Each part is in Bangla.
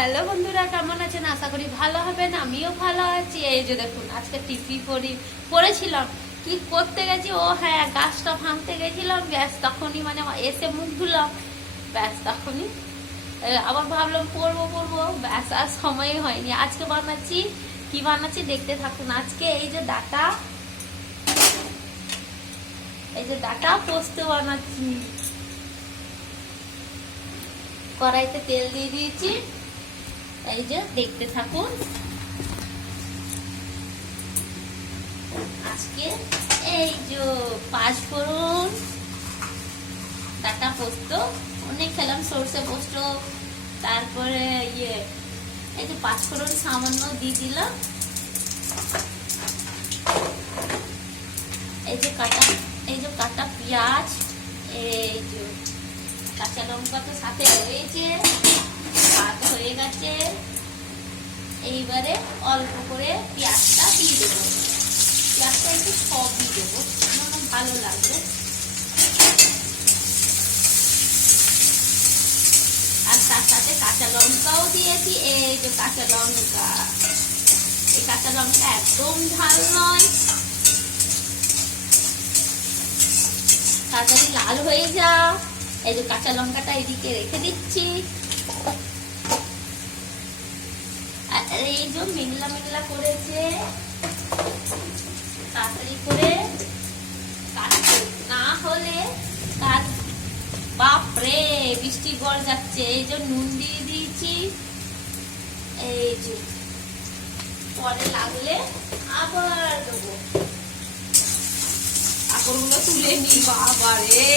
হ্যালো বন্ধুরা, কেমন আছেন? আশা করি ভালো হবেন। আমিও ভালো আছি। এই যে দেখুন, আজকে টিপি পরেছিলাম। কি করতে গেছি, ও হ্যাঁ, গাছটা ভাঙতে গেছিলাম। ব্যাস তখনই মানে এসে মুখ ধুলাম, ব্যাস তখনই আবার ভাবলাম পরবো, ব্যাস আর সময় হয়নি। আজকে বানাচ্ছি, কি বানাচ্ছি দেখতে থাকুন। আজকে এই যে ডাটা পোস্ত বানাচ্ছি। কড়াইতে তেল দিয়ে দিয়েছি, এই যে দেখতে থাকুন। আজকে এই যে 5 ফোড়ন, ডাটা পোস্ত, অনেক খেলাম, সরষে পোস্ত, তারপরে এই যে 5 ফোড়ন সামান্য দিয়ে দিলাম। এই যে কাটা পেঁয়াজ, এই যে কাঁচা লঙ্কা তো সাথে রয়েছে, ভাত হয়ে গেছে। এইবারে অল্প করে পেঁয়াজটা দিয়ে দেবো। পেঁয়াজটা একটু সবই দেবো, আমার ভালো লাগবে। আর তার সাথে কাঁচা লঙ্কাও দিয়েছি। এই যে কাঁচা লঙ্কা, এই কাঁচা লঙ্কা একদম ঝাল নয়, তাড়াতাড়ি লাল হয়ে যাও। এই যে কাঁচা লঙ্কাটা এদিকে রেখে দিচ্ছি। এই যে মেঘলা করেছে, তাড়াতাড়ি করে কাটতে না হলে তার বাপরে বৃষ্টি গড় যাচ্ছে। এই যে নুন দিয়ে দিয়েছি। এই যে পরে লাগলে আবার দেবো। কাপড়গুলো তুলে নি, বাবা রে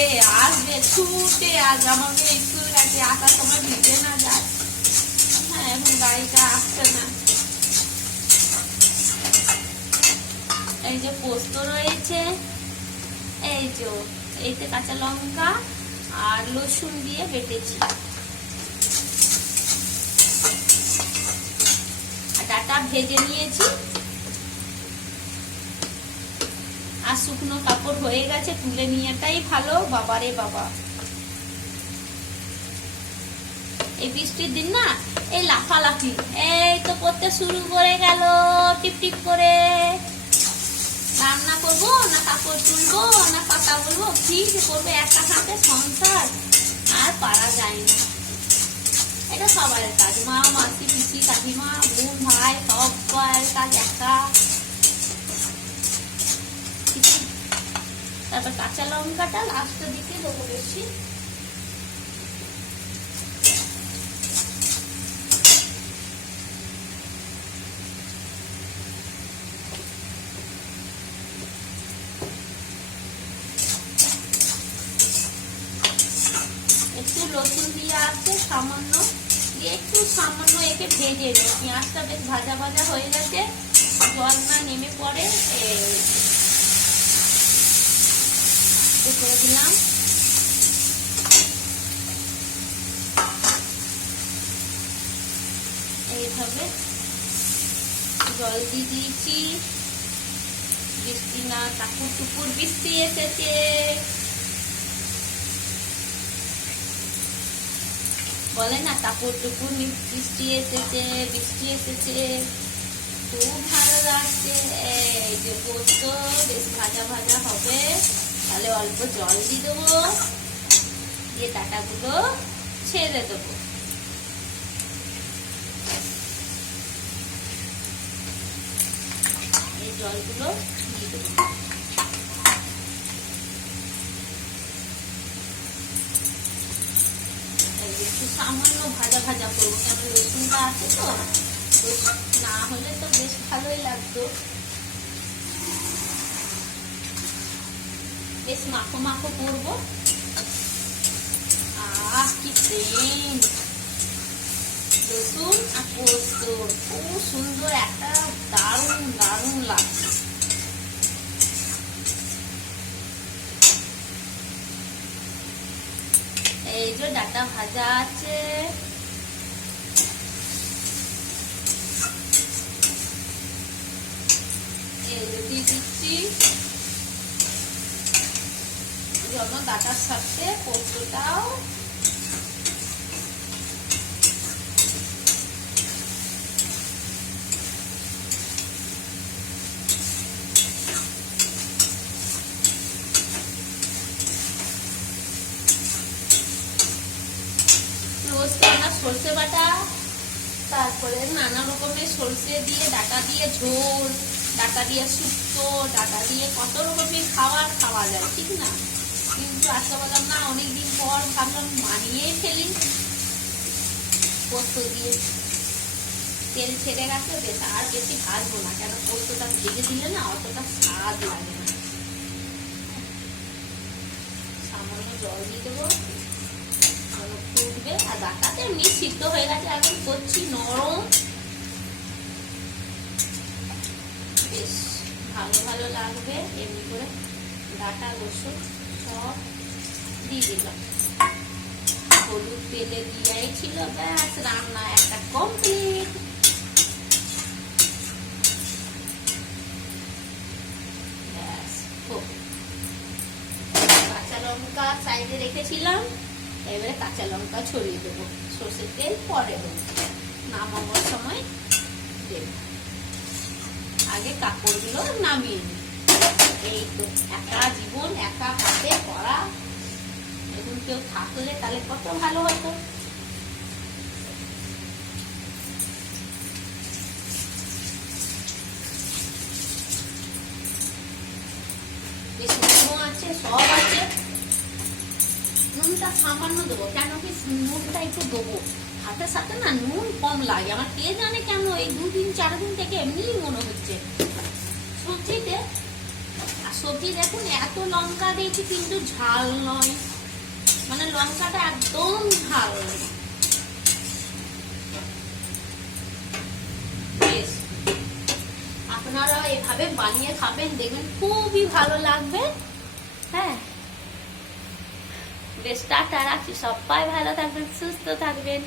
আসবে ছুটে, আজ আমাকে স্কুল গেছে, আসার সময় ভিজে না যায়। হ্যাঁ, এখন গাড়িটা আসছে না। এই যে পোস্ত রয়েছে, এই যে এইতে কাঁচা লঙ্কা আর রসুন দিয়ে বেটেছি। ডাটা ভেজে নিয়েছি, আর শুকনো কাপড় হয়ে গেছে, তুলে নিয়েটাই ভালো। বাবারে বাবা, এই বৃষ্টির দিন না, এই লাফালাফি এই তো করতে শুরু করে গেল। টিপ করে রান্না করবো না কাপড় তুলবো না কথা বলবো, কি যে করবে, একটা হাতে সংসার আর পারা যায় না। এটা সবার কাজ, মা, মাসি, পিসি, কাকিমা, বোন, ভাই, সবার কাজ একা। তারপর কাঁচা লঙ্কাটা লাস্টের দিকে দেবো বেশি। একটু রসুন দিয়ে আছে সামান্য, দিয়ে একটু সামান্য একে ভেজে নেব। পেঁয়াজটা বেশ ভাজা হয়ে গেছে, জল না নেমে পড়ে করে দিলাম। এইভাবে জল দিয়ে দিয়েছি। বৃষ্টি না, টুকুর বৃষ্টি এসেছে। বলে না টাপুর টুকুর বৃষ্টি এসেছে, খুব ভালো লাগছে। এই যে পোস্ত বেশ ভাজা হবে, তাহলে অল্প জল দিয়ে দেবো, দিয়ে ডাটাগুলো ছেড়ে দেবো। এই জলগুলো দিয়ে দেবো। একটু সামান্য ভাজা করবো, কেন রসুনটা আছে তো, না হলে তো বেশ ভালোই লাগতো। বেশ মাখো করবো। কি সেন্ট, রসুন আর পোস্ত, খুব সুন্দর একটা দারুণ লাগছে। এই যে ডাটা ভাজা আছে, এই যে দিয়ে দিচ্ছি। জন্য ডাটার সাথে পোস্তটাও বাটা, তারপরে নানা রকমের সরষে দিয়ে ডাটা দিয়ে ঝোল, ডাটা দিয়ে শুক্তো, ডাটা দিয়ে কত রকমের খাবার খাওয়া যায়, ঠিক না? কিন্তু আজকে বললাম না, অনেকদিন পর ভাবলাম মানিয়ে ফেলি পোস্ত দিয়ে। তেল ছেড়ে গেছে, বেশ আর বেশি ভাজবো না, কেন পোস্তটা ভেজে দিলে না অতটা স্বাদ লাগে না। সামান্য জল দিয়ে দেবো, ফুটবে। আর ডাটাতে এমনি সিদ্ধ হয়ে গেছে, এখন করছি নরম, বেশ ভালো ভালো লাগবে। এমনি করে ডাটা রসুন সব দিয়ে দিলাম, হলুদ তেলে দিয়াই ছিল, ব্যাস রান্না একটা কমপ্লিট। কাঁচা লঙ্কা সাইডে রেখেছিলাম, এবারে কাঁচা লঙ্কা ছড়িয়ে দেবো। সর্ষের তেল পরে দেবো, নামানোর সময় দেব। আগে কাপড়গুলো নামিয়ে নিই। এই তো একা জীবন, একা হাতে করা। এখন কেউ থাকলে তাহলে কত ভালো হতো। বেশ নুনও আছে, সব আছে। নুনটা সামান্য দেবো, কেন কি নুনটা একটু দেবো। ভাতের সাথে না নুন কম লাগে আমার, কে জানে কেন এই 2-3-4 দিন থেকে এমনিই মনে হচ্ছে সবজিতে। আর সবজি দেখুন এত লঙ্কা দিয়েছি কিন্তু ঝাল নয়, মানে লঙ্কাটা একদম ঝাল নয়। বেশ, আপনারা এভাবে বানিয়ে খাবেন, দেখবেন খুবই ভালো লাগবে। হ্যাঁ, বেশ টাটা রাখছি, সবাই ভালো থাকবেন, সুস্থ থাকবেন।